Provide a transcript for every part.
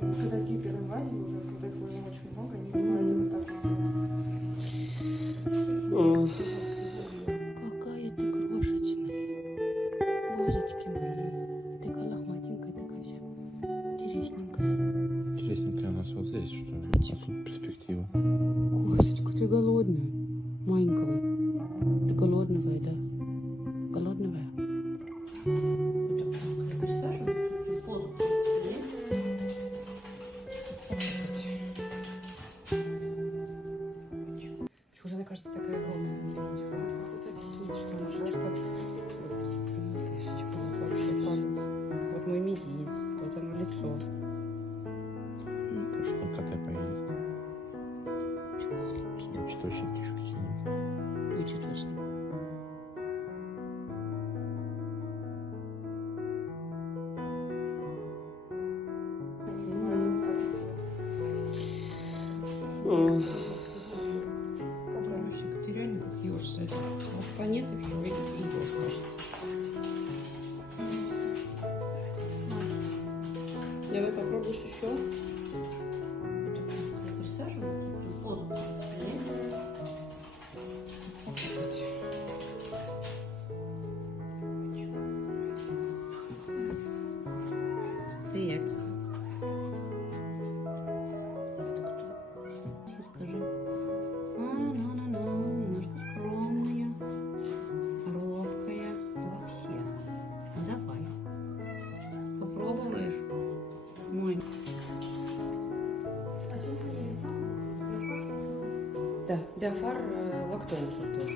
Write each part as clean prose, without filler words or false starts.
Когда гиперинвазия уже, когда их уже очень много, они бывают вот так. Какая ты крошечная. Божечки мои. Такая лохматенькая, такая вся интересненькая. Интересненькая у нас вот здесь, что ли? Отсюда перспектива. Косочка, ты голодная. Маленькая. Ты голодная, да? Голодная? Вот так присаживаться, позу Уже, мне кажется, такая огромная видео. Как объяснить, что она жестко. Вообще палец. Вот мой мизинец, вот оно лицо. Так что коты поедет. Точники еще какие-нибудь. Лучше точно. Кабанчик, ты реально как еж с этим. Вот планеты все, и еж кажется. Давай попробуешь еще. Вот так присаживаться, позу ты экс. Все скажи. Немножко скромная, робкая. Вообще. Давай. Попробуешь? Мой. Да, биофар лактон тут.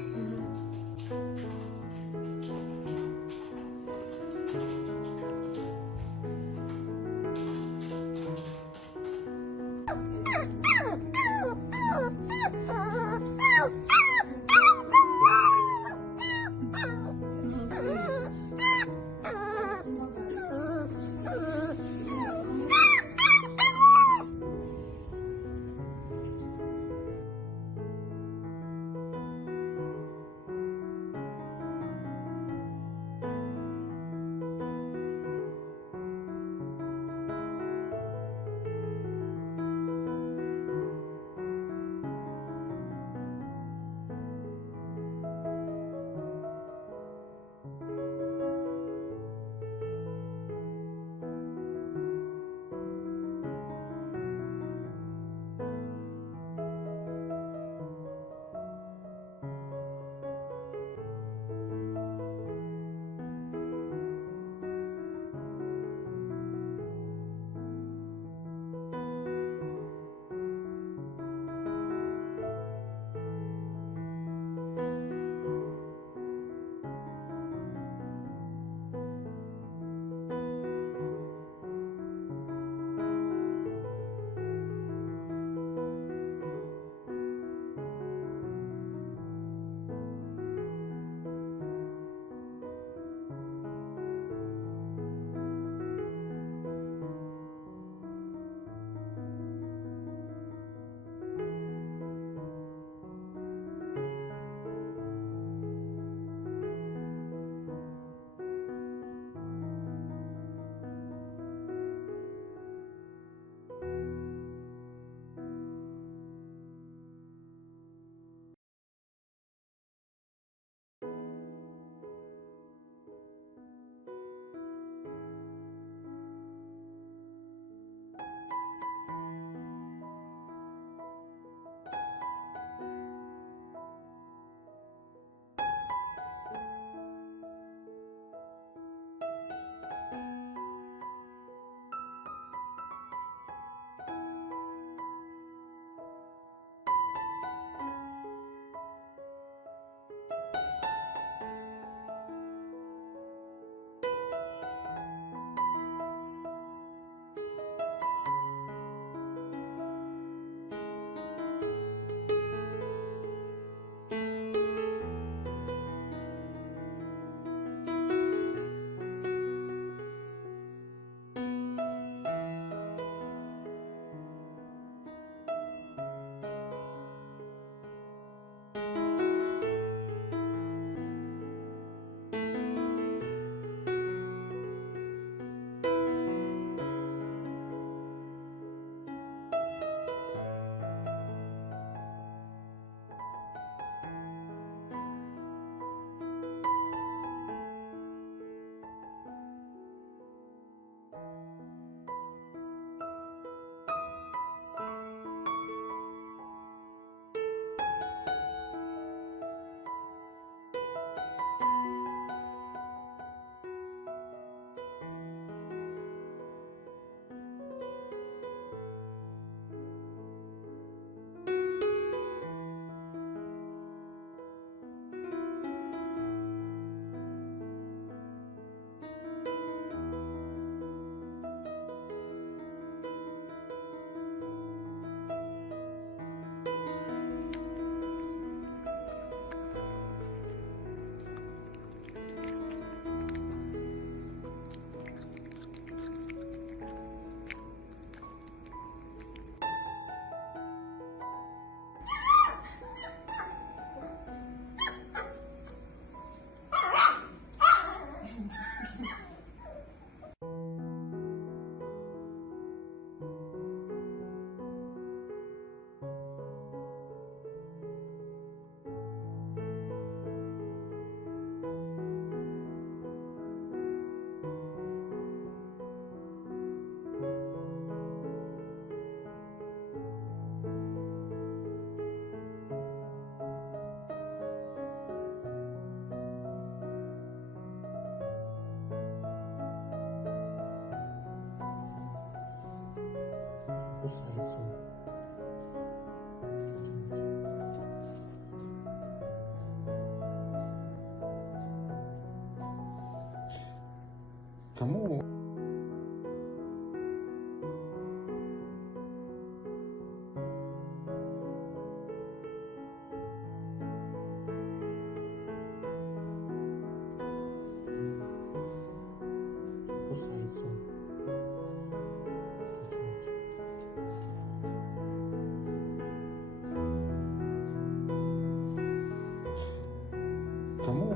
Кому?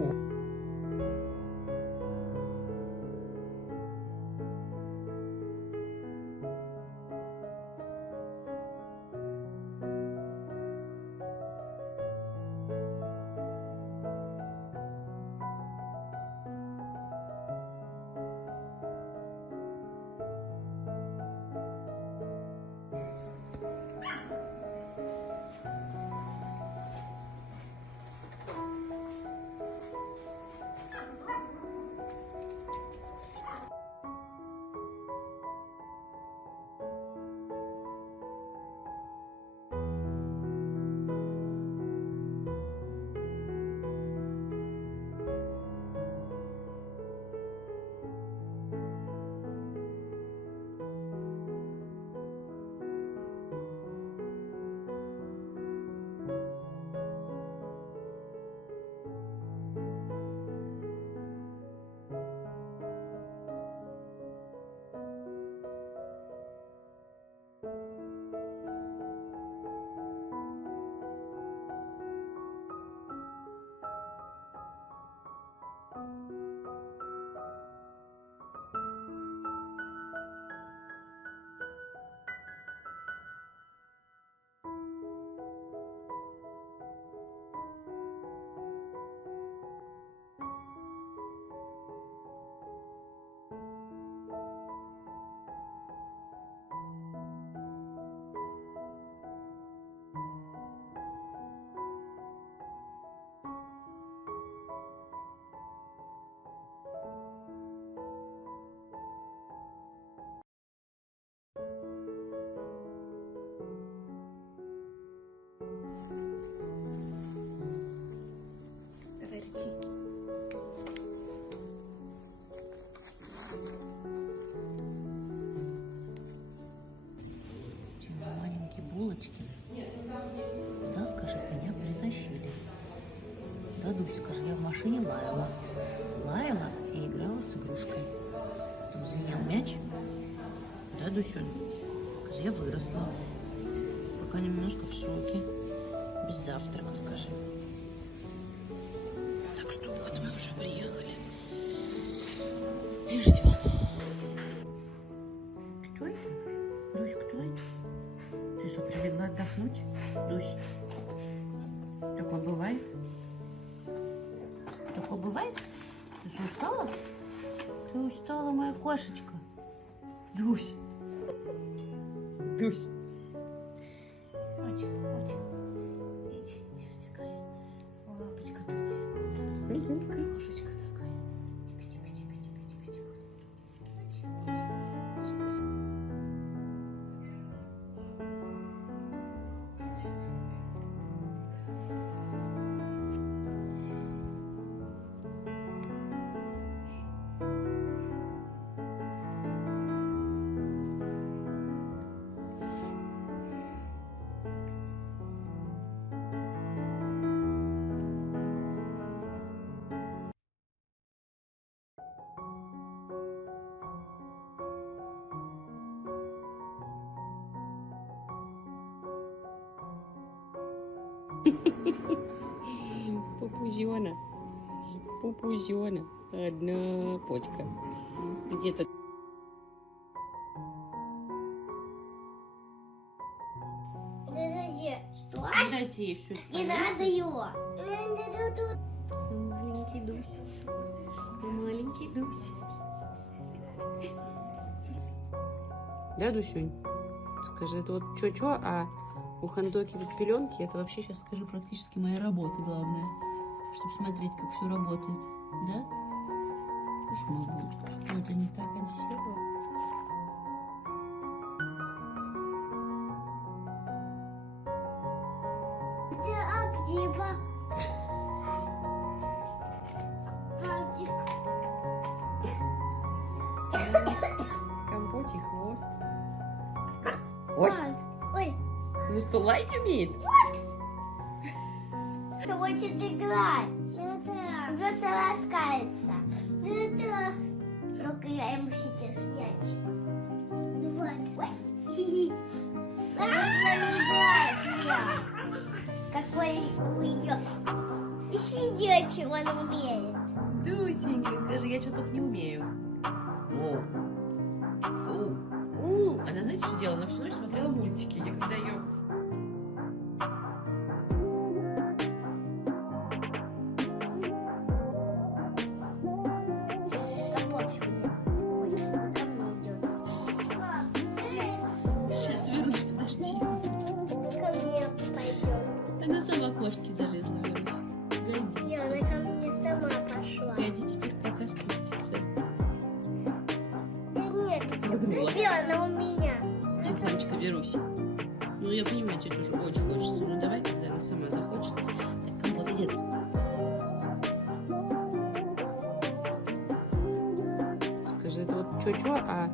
Давай рычи. Маленькие булочки. Да, скажи, меня притащили. Да, Дусь, скажи, я в машине лаяла. Лаяла и играла с игрушкой. Там звенел мяч. Да, Дусюнь? Скажи, я выросла. Пока немножко в шоке. Без завтрака, скажи. Так что вот мы уже приехали. И ждем. Кто это? Дусь, кто это? Ты что, прилегла отдохнуть? Дусь. Такое бывает? Такое бывает? Ты что, устала? Ты устала, моя кошечка. Дусь. Дусь. Очень. Иди, такая. Лапочка твоя. Кошечка такая. Тебе. Пупузёна. Одна почка. Где-то. Что? Дайте ей все. Не надо его. Маленький Дусь. Маленький Дусь. Да, Дусюнь? Скажи, это вот чё-чё, а у Хандоки вот пеленки, это вообще сейчас, скажи, практически моя работа главная. Чтобы смотреть, как все работает. Да? Уж моя булочка, что это не так консерва? Компотик, хвост. Ой, Ой, ну что, лаять умеет? кто хочет играть? Просто ласкается. Только я ему сейчас мячик. Вот. Ой. Раз на меня. Какой у ее. Ищи девочек. он умеет. Дусенька, скажи, я что только не умею. О. Она, знаете, что делала? Она всю ночь смотрела мультики. Я когда ее... Сейчас, Веруш, подожди. Ко мне пойдет. Она сама к Машке залезла, Веруш. Погоди. И она ко мне сама пошла. Погоди, теперь пока спустится. Да нет, Прыгнула. и она у меня. Тихонечко, Верусь. Ну, я понимаю, тебе тоже очень хочется. Ну, давай, когда она сама захочет. Так, компот идет. Скажи, это вот чё-чё, а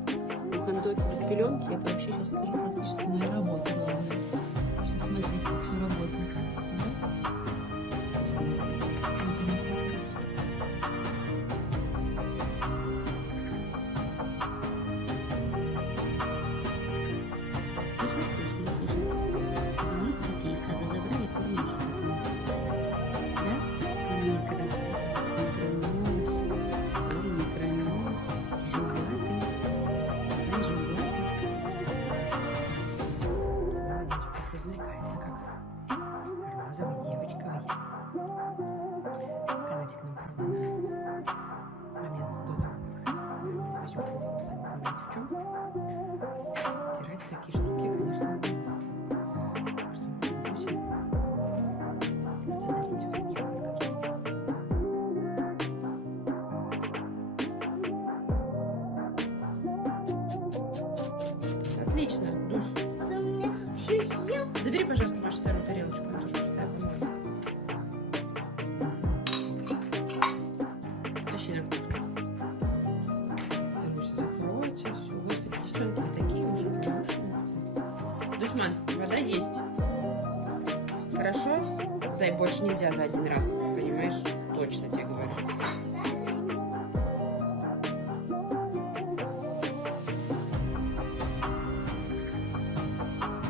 у Хандоки вот пеленки, это вообще, сейчас скажу, практически моя работа главная. Чтобы смотреть, как все работает. Да? Что-то не понравилось. Детей из сада забрали, помнишь? Да? Микро. Микронулась. Тоже микронулась. Жугатый. Да, жугатый. Развлекается как розовой девочкой. Канатик нам, правда, на момент до того, как мы не завезем, будем сами понимать, в чем. Стирать такие штуки, конечно, отлично, Дусь. Потом у меня съел. Забери, пожалуйста, Машу вторую тарелочку, она тоже пустая, по-моему. Тащи на кухню. Дусь, закройте все. Господи, девчонки не такие уже помощницы. Дусьман, вода есть. Хорошо? Зай, больше нельзя за один раз, понимаешь? Точно тебе говорю.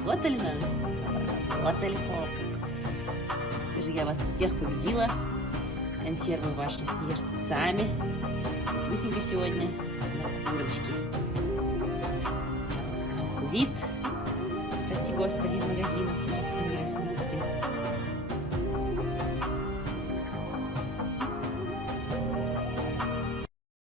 Вот Алина, вот Алифор. Скажи, я вас всех победила. Консервы ваши ешьте сами. Лысенько сегодня на курочке. Скажи, сувит. Прости, Господи, из магазинов.